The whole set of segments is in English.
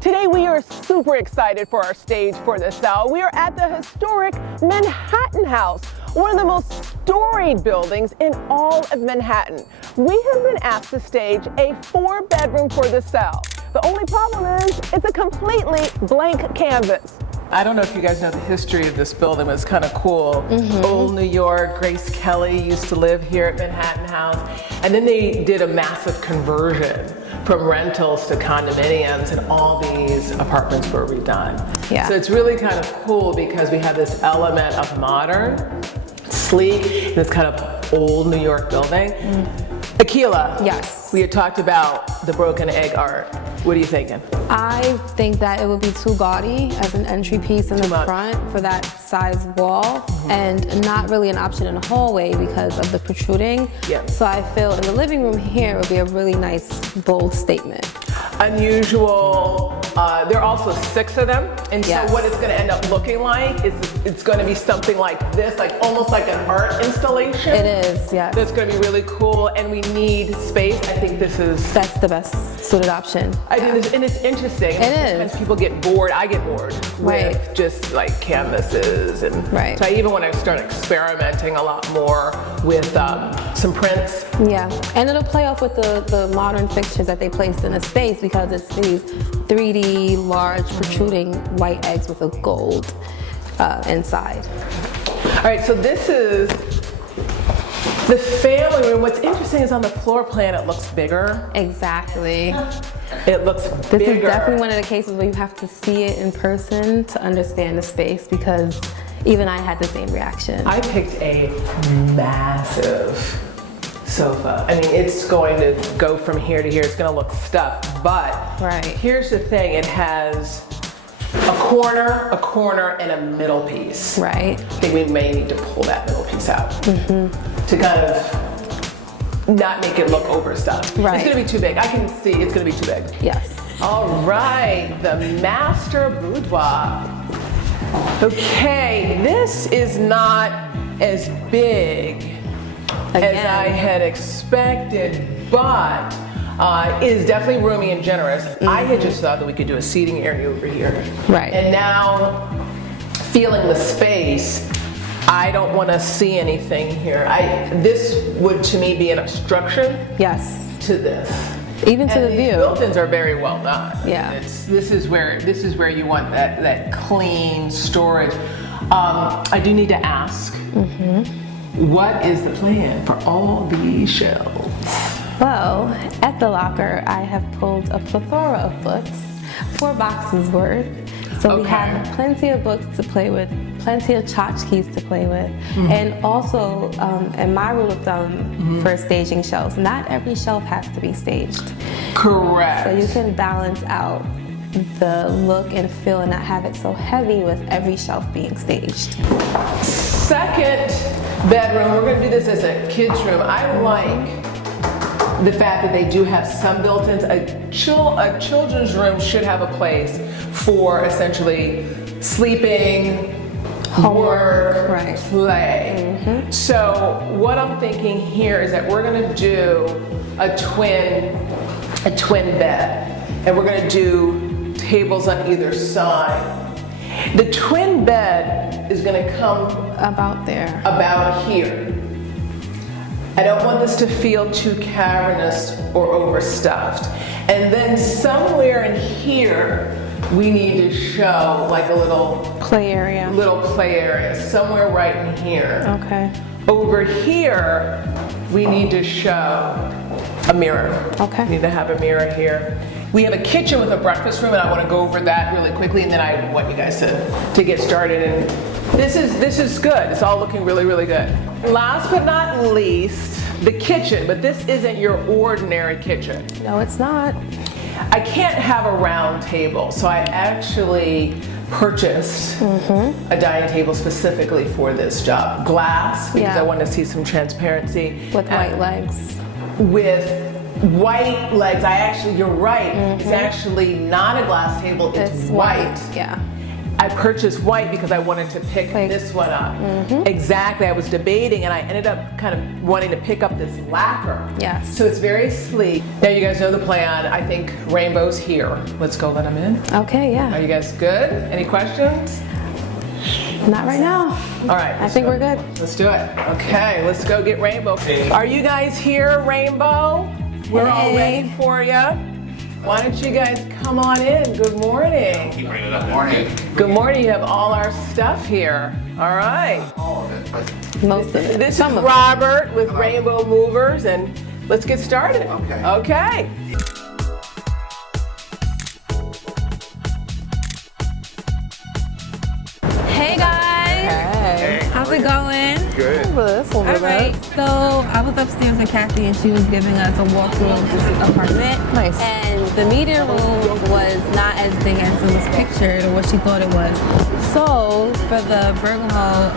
Today we are super excited for our stage for this sale. We are at the historic Manhattan House, one of the most storied buildings in all of Manhattan. We have been asked to stage a 4-bedroom for the sale. The only problem is it's a completely blank canvas. I don't know if you guys know the history of this building, but it's kind of cool. Old New York, Grace Kelly used to live here at Manhattan House. And then they did a massive conversion from rentals to condominiums, and all these apartments were redone. Yeah. So it's really kind of cool because we have this element of modern, sleek, this kind of old New York building. Akila, Yes. we had talked about the broken egg art. What are you thinking? I think that it would be too gaudy as an entry piece in the front for that size wall, and not really an option in the hallway because of the protruding. Yeah. So I feel in the living room here it would be a really nice, bold statement. Unusual. There are also 6 of them, and Yes. so what it's going to end up looking like is it's going to be something like this, like almost like an art installation. It is, yes. That's going to be really cool, and we need space. I think this is. That's the best suited option. I do this, and it's interesting. It is. Sometimes people get bored. I get bored Right. with just like canvases, and Right. so I even want to start experimenting a lot more with some prints. Yeah, and it'll play off with the modern fixtures that they placed in the space because it's these 3D large protruding white eggs with a gold inside. All right, so this is the family room. What's interesting is on the floor plan it looks bigger. Exactly. It looks This bigger. is definitely one of the cases where you have to see it in person to understand the space, because even I had the same reaction. I picked a massive sofa. I mean, it's going to go from here to here. It's going to look stuffed, but Right. here's the thing. It has a corner, and a middle piece. Right. I think we may need to pull that middle piece out to kind of not make it look overstuffed. Right. It's going to be too big. I can see it's going to be too big. Yes. All right, the master boudoir. Okay, this is not as big as Again. I had expected, but it is definitely roomy and generous. I had just thought that we could do a seating area over here. Right. And now, feeling the space, I don't want to see anything here. This would, to me, be an obstruction Yes. to this. Even to And the these view. built-ins are very well done. Yeah. This is where you want that clean storage. I do need to ask, what is the plan for all these shelves? Well, at the locker, I have pulled a plethora of books, 4 boxes worth. So we Okay. have plenty of books to play with, plenty of tchotchkes to play with. And also, and my rule of thumb for staging shelves, not every shelf has to be staged. Correct. So you can balance out the look and feel and not have it so heavy with every shelf being staged. Second bedroom, we're gonna do this as a kid's room. I like the fact that they do have some built-ins. A children's room should have a place for essentially sleeping, Homework, work, right. play. So what I'm thinking here is that we're gonna do a twin bed, and we're gonna do tables on either side. The twin bed is gonna come About there. about here. I don't want this to feel too cavernous or overstuffed. And then somewhere in here, we need to show like a little Play area. play area, somewhere right in here. Okay. Over here, we need to show a mirror. Okay. We need to have a mirror here. We have a kitchen with a breakfast room, and I want to go over that really quickly, and then I want you guys to get started. And this is good. It's all looking really, really good. Last but not least, the kitchen, but this isn't your ordinary kitchen. No, it's not. I can't have a round table, so I actually purchased a dining table specifically for this job. Glass, because Yeah. I wanted to see some transparency. With And white legs. With white legs, you're right. It's actually not a glass table, it's white. Yeah. I purchased white because I wanted to pick this one up. Exactly, I was debating and I ended up kind of wanting to pick up this lacquer. Yes. So it's very sleek. Now you guys know the plan. I think Rainbow's here. Let's go let him in. Okay, yeah. Are you guys good? Any questions? Not right now. All right. I think we're good. Let's do it. Okay, let's go get Rainbow. Are you guys here, Rainbow? We're all ready for you. Why don't you guys come on in? Good morning. Keep bringing it up. Morning. Good morning. You have all our stuff here. All right. All of it. Most of it. This is Robert with Rainbow Movers, and let's get started. Okay. Okay. Hey guys. Hey. How's it going? Good. All right, so I was upstairs with Kathy and she was giving us a walkthrough of this apartment. Nice. And the media room was not as big as it was pictured or what she thought it was. So for the Bergamo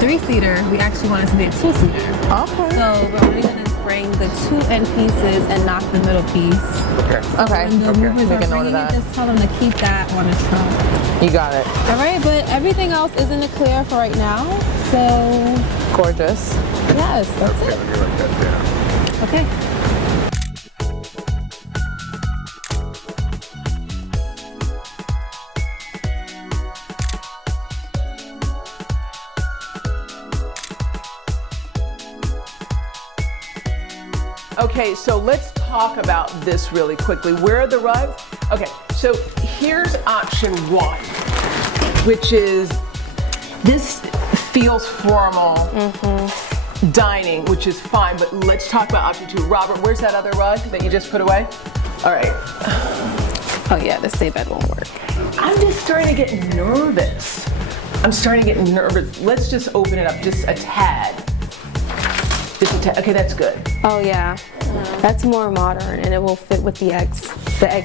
3-seater, we actually wanted to be a 2-seater. Okay. So we're only going to bring the 2 end pieces and knock the middle piece. Okay. When the movers are Make a note of bringing it, that. just tell them to keep that on the trunk. You got it. All right, but everything else is in the clear for right now. So Gorgeous. yes, that's it. Let me write that down. Okay. Okay, so let's talk about this really quickly. Where are the rugs? Okay, so here's option 1, which is this feels formal dining, which is fine, but let's talk about option 2. Robert, where's that other rug that you just put away? All right. Oh yeah, the stay bed won't work. I'm just starting to get nervous. Let's just open it up just a tad. Okay, that's good. Oh yeah, that's more modern and it will fit with the egg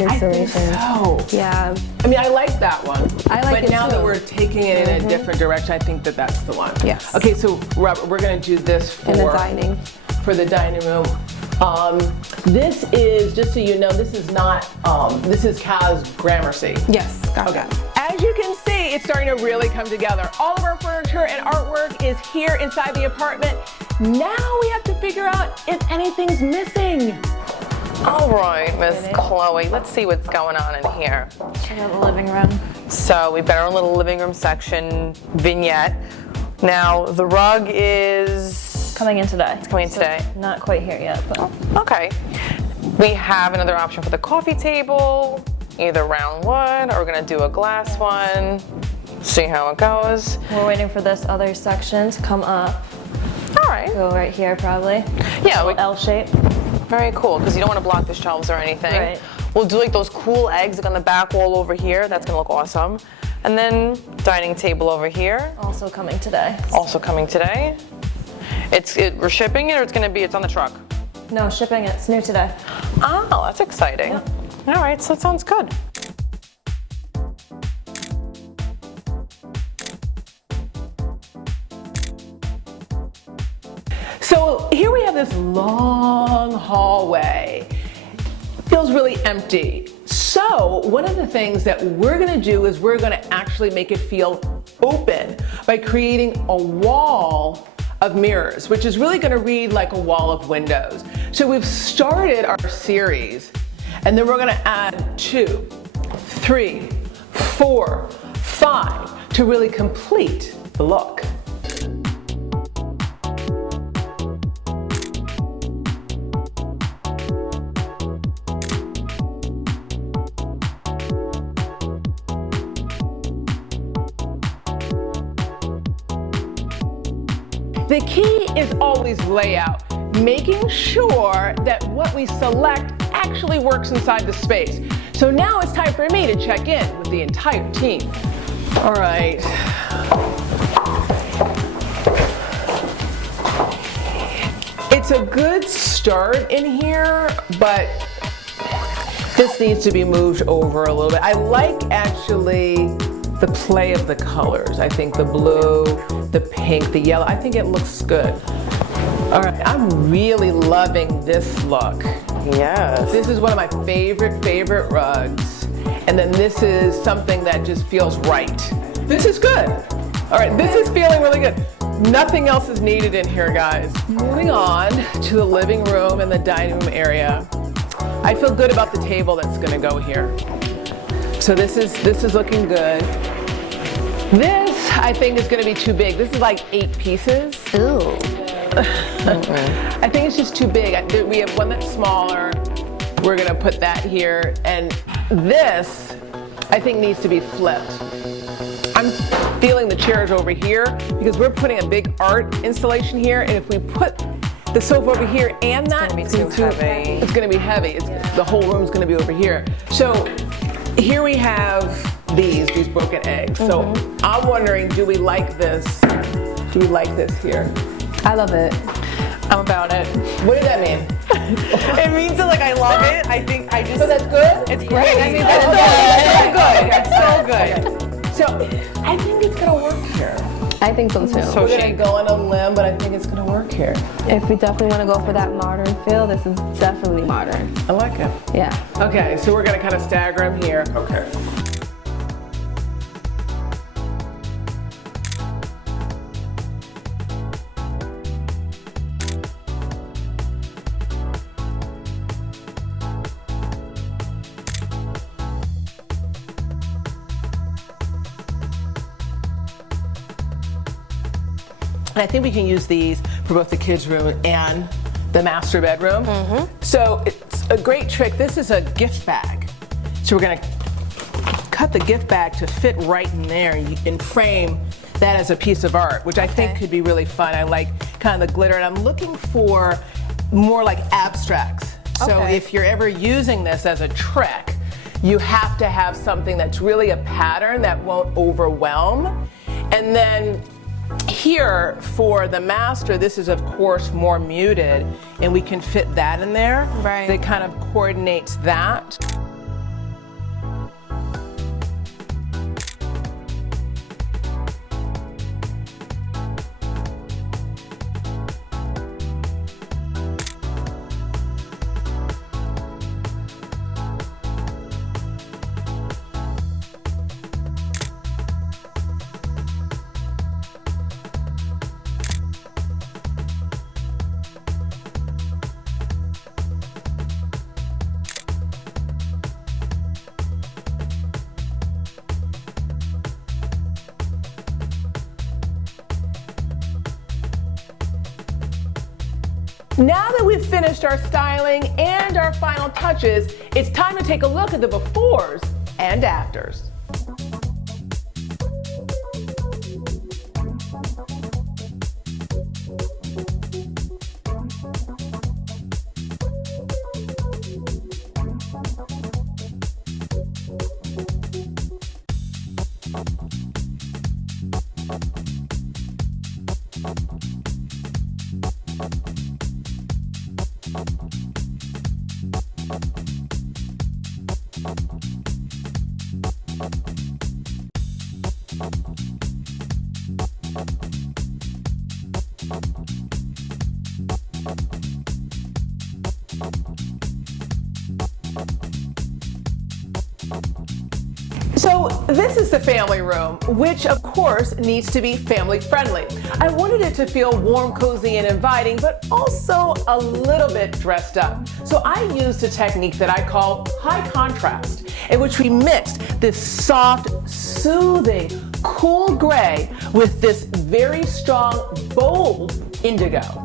installation. So. Yeah. I mean, I like that one. I like but it now too. that we're taking it in a different direction, I think that that's the one. Yes. Okay, so Robert, we're gonna do this for In the dining. For the dining room. This is, just so you know, this is not, this is Kaz Gramercy. Yes, got Okay. that. As you can see, it's starting to really come together. All of our furniture and artwork is here inside the apartment. Now we have to figure out if anything's missing. All right, Miss Chloe, let's see what's going on in here. Check out the living room. So we've got our little living room section vignette. Now the rug is Coming in today. It's coming in today. Not quite here yet, but okay. We have another option for the coffee table, either round wood or we're gonna do a glass one. See how it goes. we're waiting for this other section to come up. All right. Go right here probably. Yeah, L shape. very cool because you don't want to block the shelves or anything. Right. We'll do like those cool eggs like on the back wall over here. That's gonna look awesome. And then dining table over here, Also coming today. also coming today. We're shipping it or it's on the truck? No, shipping it. It's new today. Oh, that's exciting. Yep. All right, so that sounds good. So here we have this long hallway. Feels really empty. So one of the things that we're gonna do is we're gonna actually make it feel open by creating a wall of mirrors, which is really gonna read like a wall of windows. So we've started our series, and then we're gonna add 2, 3, 4, 5 to really complete the look. The key is always layout, making sure that what we select actually works inside the space. So now it's time for me to check in with the entire team. All right. It's a good start in here, but this needs to be moved over a little bit. I like actually the play of the colors. I think the blue, the pink, the yellow, I think it looks good. All right, I'm really loving this look. Yes. This is one of my favorite rugs. And then this is something that just feels right. This is good. All right, this is feeling really good. Nothing else is needed in here, guys. Moving on to the living room and the dining room area. I feel good about the table that's gonna go here. So this is looking good. This, I think, is gonna be too big. This is like 8 pieces. Ooh. I think it's just too big. We have one that's smaller. We're gonna put that here. And this, I think, needs to be flipped. I'm feeling the chairs over here because we're putting a big art installation here, and if we put the sofa over here and that, It's gonna be too heavy. It's gonna be heavy. The whole room's gonna be over here. So here we have these broken eggs. So I'm wondering, do we like this? Do we like this here? I love it. I'm about it. What does that mean? It means that like I love it. I think I just. So that's good? It's great. I mean, That's so good. So I think it's gonna work here. I think so too. So We're gonna chic. go on a limb, but I think it's gonna work here. If we definitely want to go for that modern feel, this is definitely modern. I like it. Yeah. Okay, so we're gonna kind of stagger them here. Okay. And I think we can use these for both the kids' room and the master bedroom. So it's a great trick. This is a gift bag. So we're gonna cut the gift bag to fit right in there and frame that as a piece of art, which I think could be really fun. I like kind of the glitter, and I'm looking for more like abstracts. So Okay. if you're ever using this as a trick, you have to have something that's really a pattern that won't overwhelm. And then here for the master, this is of course more muted, and we can fit that in there. Right. That kind of coordinates that. Now that we've finished our styling and our final touches, it's time to take a look at the befores and afters. So this is the family room, which of course needs to be family friendly. I wanted it to feel warm, cozy, and inviting, but also a little bit dressed up. So I used a technique that I call high contrast, in which we mixed this soft, soothing, cool gray with this very strong, bold indigo.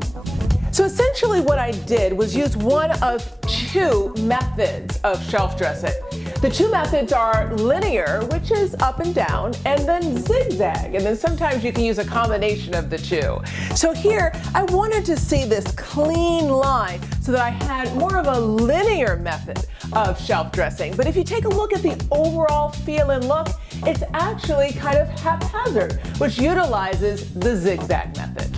So essentially what I did was use one of 2 methods of shelf dressing. The 2 methods are linear, which is up and down, and then zigzag, and then sometimes you can use a combination of the 2. So here, I wanted to see this clean line so that I had more of a linear method of shelf dressing. But if you take a look at the overall feel and look, it's actually kind of haphazard, which utilizes the zigzag method.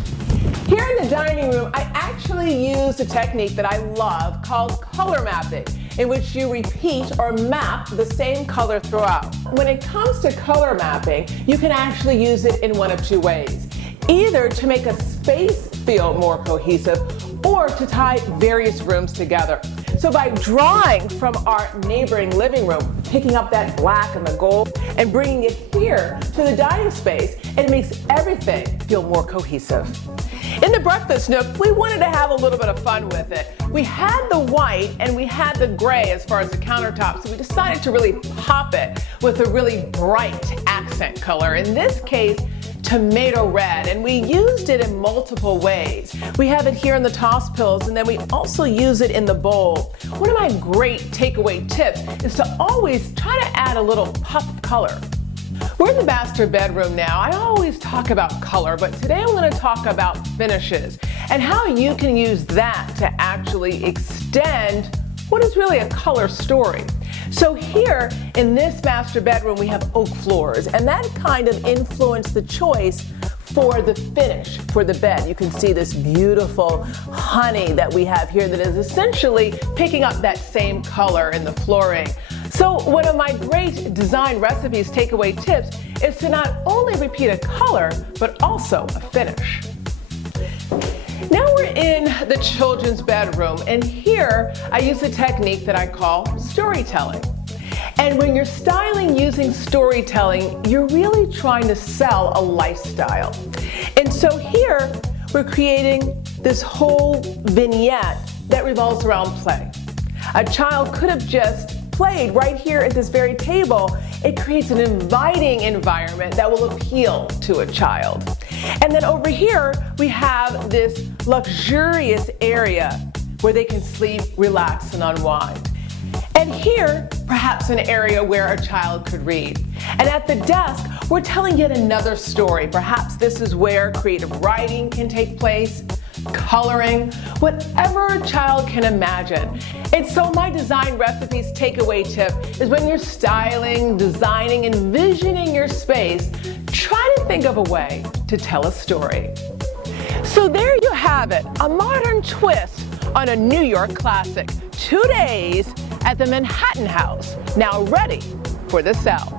Here in the dining room, I actually used a technique that I love called color mapping, in which you repeat or map the same color throughout. When it comes to color mapping, you can actually use it in one of 2 ways. Either to make a space feel more cohesive, or to tie various rooms together. So by drawing from our neighboring living room, picking up that black and the gold and bringing it here to the dining space, it makes everything feel more cohesive. In the breakfast nook, we wanted to have a little bit of fun with it. We had the white and we had the gray as far as the countertop, so we decided to really pop it with a really bright accent color. In this case, tomato red, and we used it in multiple ways. We have it here in the toss pills, and then we also use it in the bowl. One of my great takeaway tips is to always try to add a little pop of color. We're in the master bedroom now. I always talk about color, but today I'm going to talk about finishes and how you can use that to actually extend what is really a color story. So here in this master bedroom, we have oak floors, and that kind of influenced the choice for the finish for the bed. You can see this beautiful honey that we have here that is essentially picking up that same color in the flooring. So one of my great design recipes takeaway tips is to not only repeat a color, but also a finish. Now we're in the children's bedroom, and here I use a technique that I call storytelling. And when you're styling using storytelling, you're really trying to sell a lifestyle. And so here we're creating this whole vignette that revolves around play. A child could have just played right here at this very table. It creates an inviting environment that will appeal to a child. And then over here, we have this luxurious area where they can sleep, relax, and unwind. And here, perhaps an area where a child could read. And at the desk, we're telling yet another story. Perhaps this is where creative writing can take place, coloring, whatever a child can imagine. And so my design recipes takeaway tip is when you're styling, designing, envisioning your space, try to think of a way to tell a story. So there you have it, a modern twist on a New York classic. 2 days at the Manhattan House, now ready for the sell.